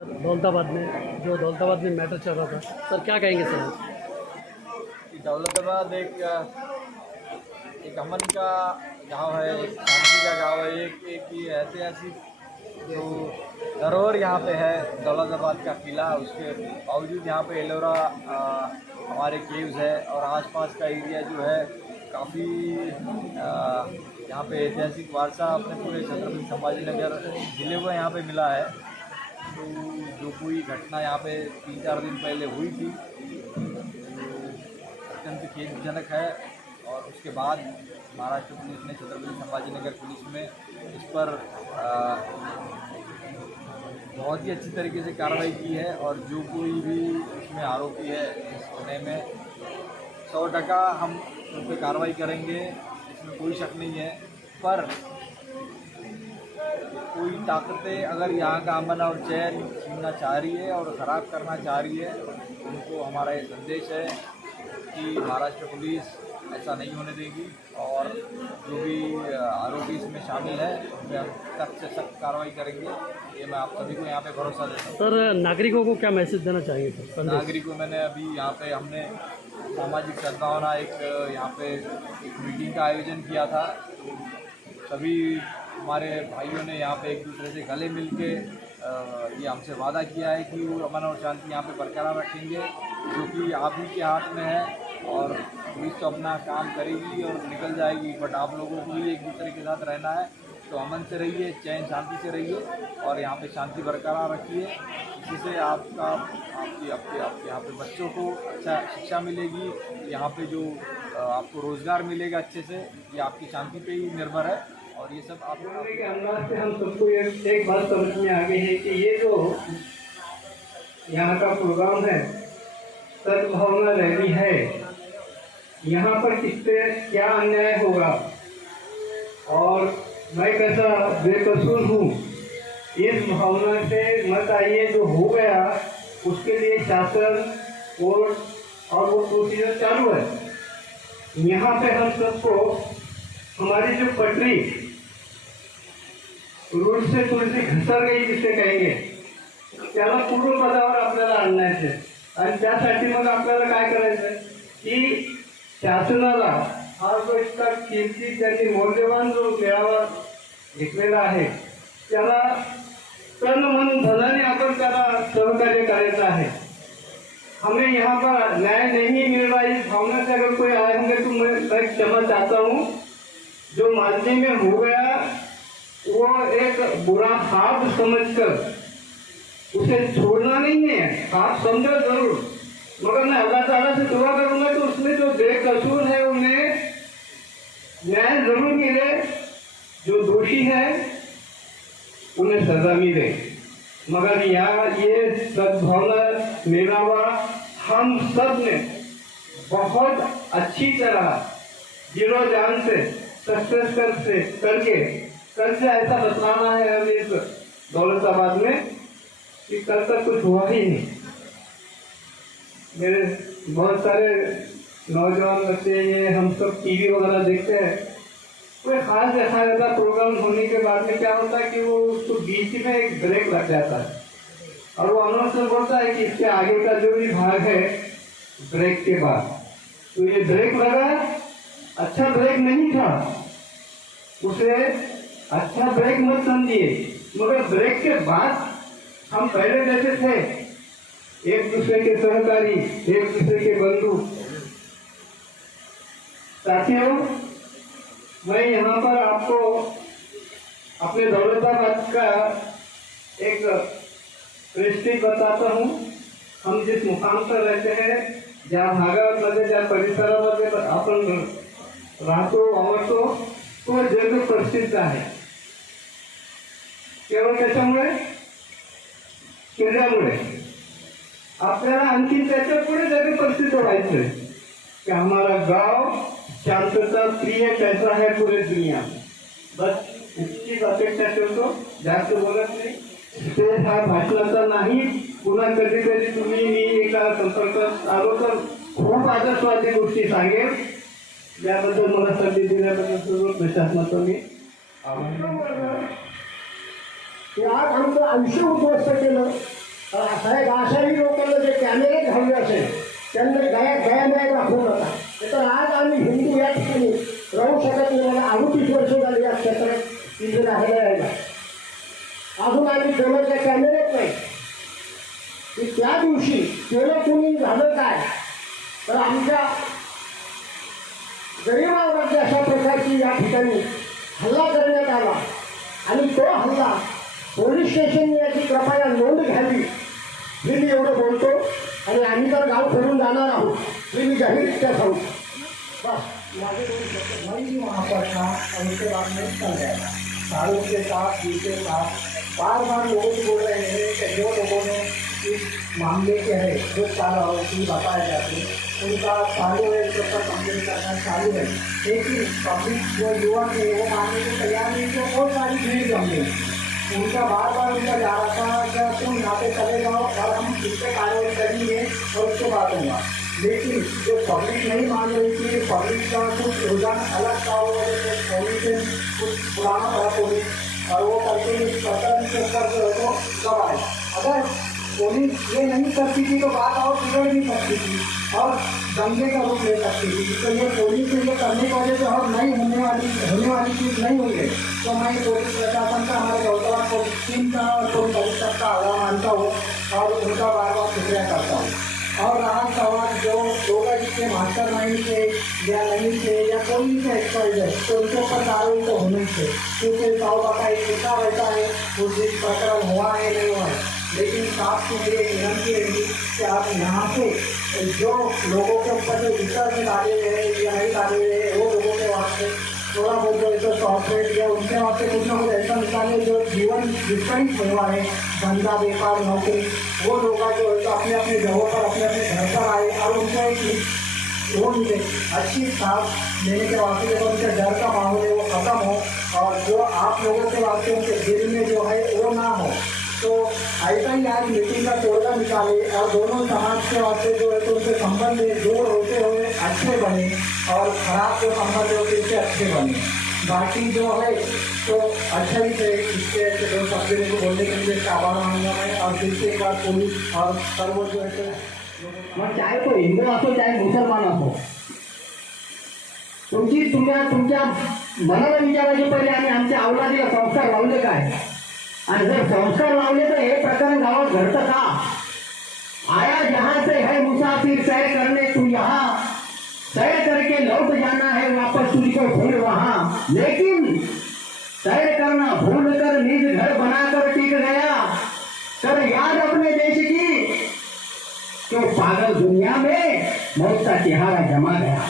दौलताबाद में मैटर चल रहा था सर, क्या कहेंगे सर? दौलताबाद एक अमन का गांव है, एक शांति का गांव है, एक ये ऐतिहासिक जो धरोहर यहाँ पे है दौलताबाद का किला। उसके बावजूद यहाँ पे एलोरा हमारे केव्स है और आसपास का एरिया जो है काफ़ी यहाँ पे ऐतिहासिक वारसा अपने पूरे छत्रपति संभाजी नगर जिले को यहाँ पे मिला है। तो जो कोई घटना यहाँ पे 3-4 दिन पहले हुई थी अत्यंत खेदजनक है और उसके बाद महाराष्ट्र पुलिस ने छत्रपति संभाजी नगर पुलिस में इस पर बहुत ही अच्छी तरीके से कार्रवाई की है और जो कोई भी इसमें आरोपी है इस होने में 100% हम उन पर कार्रवाई करेंगे, इसमें कोई शक नहीं है। पर कोई ताकतें अगर यहाँ का अमन और चैन छीनना चाह रही है और ख़राब करना चाह रही है, उनको हमारा ये संदेश है कि महाराष्ट्र पुलिस ऐसा नहीं होने देगी और जो भी आरोपी इसमें शामिल है उन पर हम सख्त से सख्त कार्रवाई करेंगे। ये मैं आप सभी को यहाँ पे भरोसा देता हूँ। सर, नागरिकों को क्या मैसेज देना चाहिए सर? नागरिकों मैंने अभी यहाँ पे हमने सामाजिक सद्भावना एक यहाँ पे एक मीटिंग का आयोजन किया था। तो सभी हमारे भाइयों ने यहाँ पे एक दूसरे से गले मिल के ये हमसे वादा किया है कि वो अमन और शांति यहाँ पे बरकरार रखेंगे, जो कि आप ही के हाथ में है और पुलिस तो अपना काम करेगी और निकल जाएगी। बट आप लोगों को ही एक दूसरे के साथ रहना है, तो अमन से रहिए, चैन शांति से रहिए और यहाँ पे शांति बरकरार रखिए। इसी से आपके यहाँ पे बच्चों को अच्छा शिक्षा मिलेगी, यहाँ पे जो आपको रोज़गार मिलेगा अच्छे से, ये आपकी शांति पे ही निर्भर है। और ये सब आप के अंदाज से हम सबको एक बात समझ में आ गई है कि ये जो यहाँ का प्रोग्राम है सद्भावना रैली है, यहाँ पर किससे क्या अन्याय होगा और मैं कैसा बेकसूर हूँ, इस भावना से मत आइए। जो हो गया उसके लिए शासन कोर्ट और वो प्रोसीजर चालू है। यहाँ पे हम सबको हमारी जो पटरी रोड से थोडी घसर गई जिसे कहेंगे, त्याला पूर्ण पदावर आपल्याला आणायचं आणि त्यासाठी मग आपल्याला काय करायचं की शासनाला हा जो इतका किमती त्यांनी मौल्यवान जो मेळावा घेतलेला आहे त्याला तन मन धनाने आपण त्याला सहकार्य करायचं आहे। हमें यहाँ पर न्याय नहीं मिल रहा, इस भावना से अगर कोई आए होंगे तो मैं क्षमा चाहता हूँ। जो मालदी में हो गया वो एक बुरा हाथ समझकर उसे छोड़ना नहीं है, हाथ समझो जरूर, मगर मैं अल्लाह ताला से दुआ करूंगा तो उसमें जो बेकसूर है उन्हें न्याय जरूर मिले, जो दोषी है उन्हें सजा मिले। मगर यहाँ ये सद्भावना मेलावा हम सब ने बहुत अच्छी तरह दिलो जान से सक्सेस करके कल से ऐसा बतलाना है हमें इस दौलताबाद में कि कल तक कुछ हुआ ही नहीं। मेरे बहुत सारे नौजवान बच्चे ये हम सब टीवी वगैरह देखते हैं, कोई खास देखा जाता प्रोग्राम होने के बाद में क्या होता है कि वो उसको बीच में एक ब्रेक लग जाता है और वो अनाउंसर बोलता है कि इसके आगे का जो भी भाग है ब्रेक के बाद। तो ये ब्रेक लगा, अच्छा ब्रेक नहीं था, उसे अच्छा ब्रेक मत समझिए, मगर ब्रेक के बाद हम पहले जैसे थे, एक दूसरे के सहकारी, एक दूसरे के बंधु। साथियों, मैं यहाँ पर आपको अपने दौलताबाद का एक दृष्टि बताता हूँ। हम जिस मुकाम पर रहते हैं, ज्या भागामध्ये ज्या परिसरामध्ये आपण राहतो आवडतो तो जग प्रसिद्ध आहे। केवळ त्याच्यामुळे केल्यामुळे आपल्याला आणखी त्याच्या पुढे जग प्रसिद्ध व्हायचंय कि हमारा गांव शांतता प्रिय कैसा है पूरे दुनिया। बस इतकीच अपेक्षा ठेवतो, जास्त बोलत नाही। स्टेज हा भाषणाचा नाही, पुन्हा कधी कधी तुम्ही मी एका संपर्कात आलो तर खूप आदर्शवादी गोष्टी सांगेल। याबद्दल मला संधी दिल्याबद्दल सर्व प्रशासनाचा मी आभार। आज आमचं आयुष्य उद्ध्वस्त केलं, साहेब अशाही लोकांना जे कॅमेरे घालले असेल त्यांना गया दाखवू नका. तर आज आम्ही हिंदू या ठिकाणी राहू शकत नाही. मला 38 वर्ष झाली या क्षेत्रात इथे राहायला यायला. अजून आम्ही कोणाच्या कॅमेऱ्यात नाही की त्या दिवशी केलं कोणी झालं काय. तर आमच्या गरिबावरती अशा प्रकारची या ठिकाणी हल्ला करण्यात आला आणि तो हल्ला पोलीस स्टेशनने याची कृपया नोंद घ्यावी हे मी एवढं बोलतो. आणि आम्ही तर गाव सोडून जाणार आहोत हे मी जाहीररित्या सांगतो. बस माझे दोन शब्द. वही वहाँ पर था और उसके बाद में चल गया. शाहरुख के साथ के साथ बार बार लोग बोल रहे हैं कि जो लोगों ने इस मामले के है जो 4 आरोपी बताए जाते उनका चालू है, उनके ऊपर कंप्लेन करना चालू है. लेकिन पब्लिक जो युवक है वो मानने को तैयार नहीं. तो बहुत सारी भीड़ जम गई. उनका बार बार उनका जा रहा था कि तुम यहाँ पे चले जाओ और हम इस पर कार्रवाई करेंगे और उसके बाद होगा. लेकिन जो पब्लिक नहीं मान रही थी, पब्लिक का कुछ रुझान अलग था और पुलिस से कुछ पुराना पड़ा पुलिस और वो करके इस प्रकरण के ऊपर जो है वो दबाए. अगर पुलिस ये नहीं करती थी तो बात और बिगड़ नहीं सकती थी और दंगे का रूप ले सकती थी. तो ये पुलिस ने ये करने की वजह से और नहीं होने वाली चीज़ नहीं हुई है. तो मैं पुलिस प्रशासन का, हमारे गौतम पुलिस टीम का और पुलिस अधीक्षक का आभार मानता हूँ और उनका बार बार शुक्रिया करता हूँ. और रहा सवाल जो लोग जिसके मास्टर माइंड थे या नहीं थे या कोई भी एक्सपर्ट है तो उनके ऊपर कार्रवाई तो होनी चाहिए. क्योंकि साहब का एक किस्सा रहता है उस दिन प्रकरण हुआ है नहीं हुआ है. लेकिन साहब की मेरी विनती रहेगी कि आप यहाँ से जो लोगों के ऊपर जो विसर्जन डाले गए या नहीं डाले गए वो लोगों के वास्ते थोड़ा बहुत जो ऐसा सॉफ्टवेयर या उनके वास्ते कुछ ना कुछ ऐसा निकाले जो जीवन विस्तारित हुआ है. धंधा व्यापार नौकरी वो लोग जो है तो अपने अपने जगहों पर अपने अपने घर पर आए और उनको एक वो मिले अच्छी साथ लेने के वास्ते जब उनके डर का माहौल है वो ख़त्म हो और जो आप लोगों के वास्ते उनके दिल में जो है वो ना हो. तो ऐसा ही आज मीटिंग का तोड़ना निकाले और दोनों समाज के वास्ते जो है तो उनके संबंध दूर होते हुए अच्छे बने और खराब जो संबंध होते उससे अच्छे बने. बाकी जो है तो अच्छा ही थे. इसके जो सबसे को बोलने के लिए आभार मानूंगा मैं. और फिर से एक बार पुलिस और सर्व जो है तो मग चाहे तो हिंदू असो चाहे मुसलमान असो तुमच्या मनाला विचारायचे पहिले आम्ही आमच्या अवलादीला संस्कार लावले काय आणि जर संस्कार लावले तर हे प्रकरण गावात घडतं का. आया जहां से है मुसाफिर सैर करने तू यहाँ सैर करके लौट जाना है वापस तुझको भूल वहाँ. लेकिन सैर करना भूल कर निज घर बनाकर टिक गया कर याद अपने देश की तो पागल दुनिया में मौत का चेहरा जमा गया.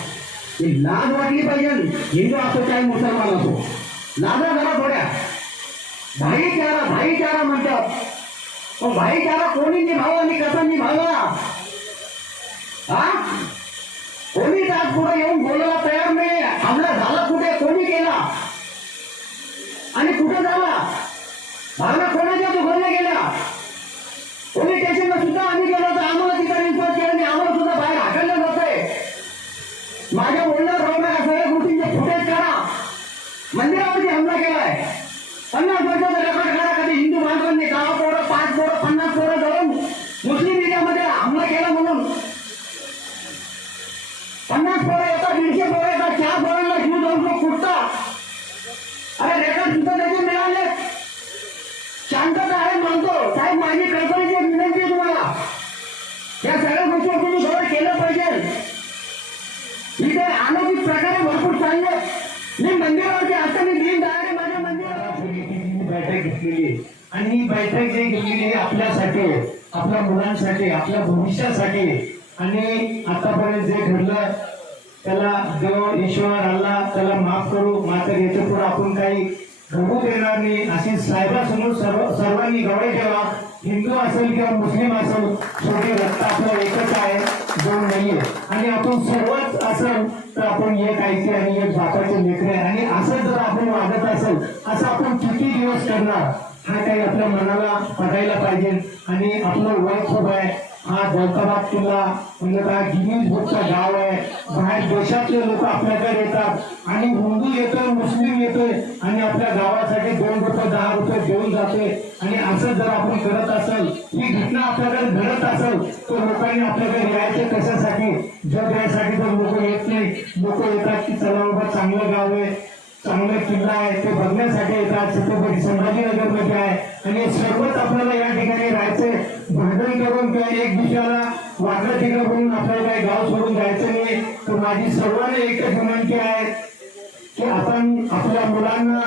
ही लाज वाटली पाहिजे. हिंदू असो चाहे मुसलमान असो लाजा जरा थोड्या. भाईचारा म्हणतात. पण भाईचारा कोणी निभावा आणि कसा निभावा. हा कोणी आज पुढे येऊन बोलायला तयार नाही. हमला झाला कुठे कोणी केला आणि कुठे झाला भावना कोणाच्या दुखवल्या गेल्या. पोलीस स्टेशनला सुद्धा आम्ही गेलो तर आम्हाला तिथं रिपोर्ट केलं आणि आम्हाला सुद्धा बाहेर हाकललं जातंय. माझ्या बोलण्यावर राहू नका. सगळ्या गोष्टींचे फुटेज करा. मंदिरावरती हमला केलाय. 50 वर्षाचा रेकॉर्ड करा. कधी हिंदू बांधवांनी 10 पोरं 5 पोरं 50 पोरं धरून मुस्लिम मीडियामध्ये हमला केला म्हणून 50 पोरं येतात 150 पोरं येतात 4 पोरांना जीव जाऊन कुठतात. अरे रेकॉर्ड सुद्धा त्याचे मिळाले. शांतता आहे म्हणतो साहेब. माझी कल्पनेची एक विनंती आहे तुम्हाला. या सगळ्या गोष्टी तुम्ही सगळं केलं पाहिजे. इथे अनोखित प्रकारे भरपूर चालले. मी मंदिरावरती असताना दिन दहाडे माझ्या मंदिरावर बैठक घेतलेली आणि ही बैठक जी घेतलेली आहे आपल्यासाठी, आपल्या मुलांसाठी, आपल्या भविष्यासाठी. आणि आतापर्यंत जे घडलं त्याला देव ईश्वर अल्लाह त्याला माफ करू. मात्र याच्या पुढे आपण काही घडू देणार नाही अशी साहेबांसमोर सर्वांनी गवाही ठेवा. हिंदू असेल किंवा मुस्लिम असेल शेवटी रक्त आपला एकच आहे दोन नाहीये. आणि आपण सर्वच असेल तर आपण एक ऐके आणि एक बापाचे लेकरे. आणि असं जर आपण वागत असेल असं आपण किती दिवस करणार हा काही आपल्या मनाला पडायला पाहिजे. आणि आपलं वय खूप आहे. हा दौलताबाद किल्ला म्हणजे काय गिनीज बुकचा गाव आहे. बाहेर देशातले लोक आपल्याकडे येतात आणि हिंदू येतोय, मुस्लिम येतोय आणि आपल्या गावासाठी 2 रुपये 10 रुपये देऊन जाते. आणि असं जर आपण करत असेल, ही घटना आपल्याकडे घडत असेल, तर लोकांनी आपल्याकडे यायचे कशासाठी? जग यासाठी तर लोक येत नाही. लोक येतात की चला बाबा चांगलं गाव आहे, चांगला किल्ला आहे, ते बघण्यासाठी येतात. छत्रपती संभाजीनगर मध्ये आहे आणि सर्वच आपल्याला या ठिकाणी राहायचंय. भांडण करून किंवा एक दुसऱ्याला वाटलं तिकडे करून आपल्याला काही गाव सोडून जायचं नाही. तर माझी सर्वांना एकच विनंती आहे की आपण आपल्या मुलांना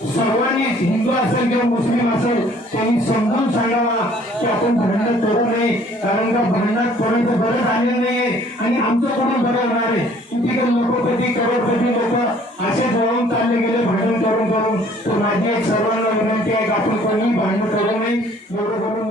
सर्वांनी, हिंदू असेल किंवा मुस्लिम असेल, त्यांनी समजून सांगावा की आपण भांडण करू नये. कारण का भांडणात कोणाचं बरं झालेलं नाहीये आणि आमचं कोणी बरं होणार आहे. किती लोकपती करोडपती लोक असे जळून चालले गेले भांडण करून करून. तर माझी एक सर्वांना विनंती आहे की आपण कोणीही भांडण करू नये. एवढं करून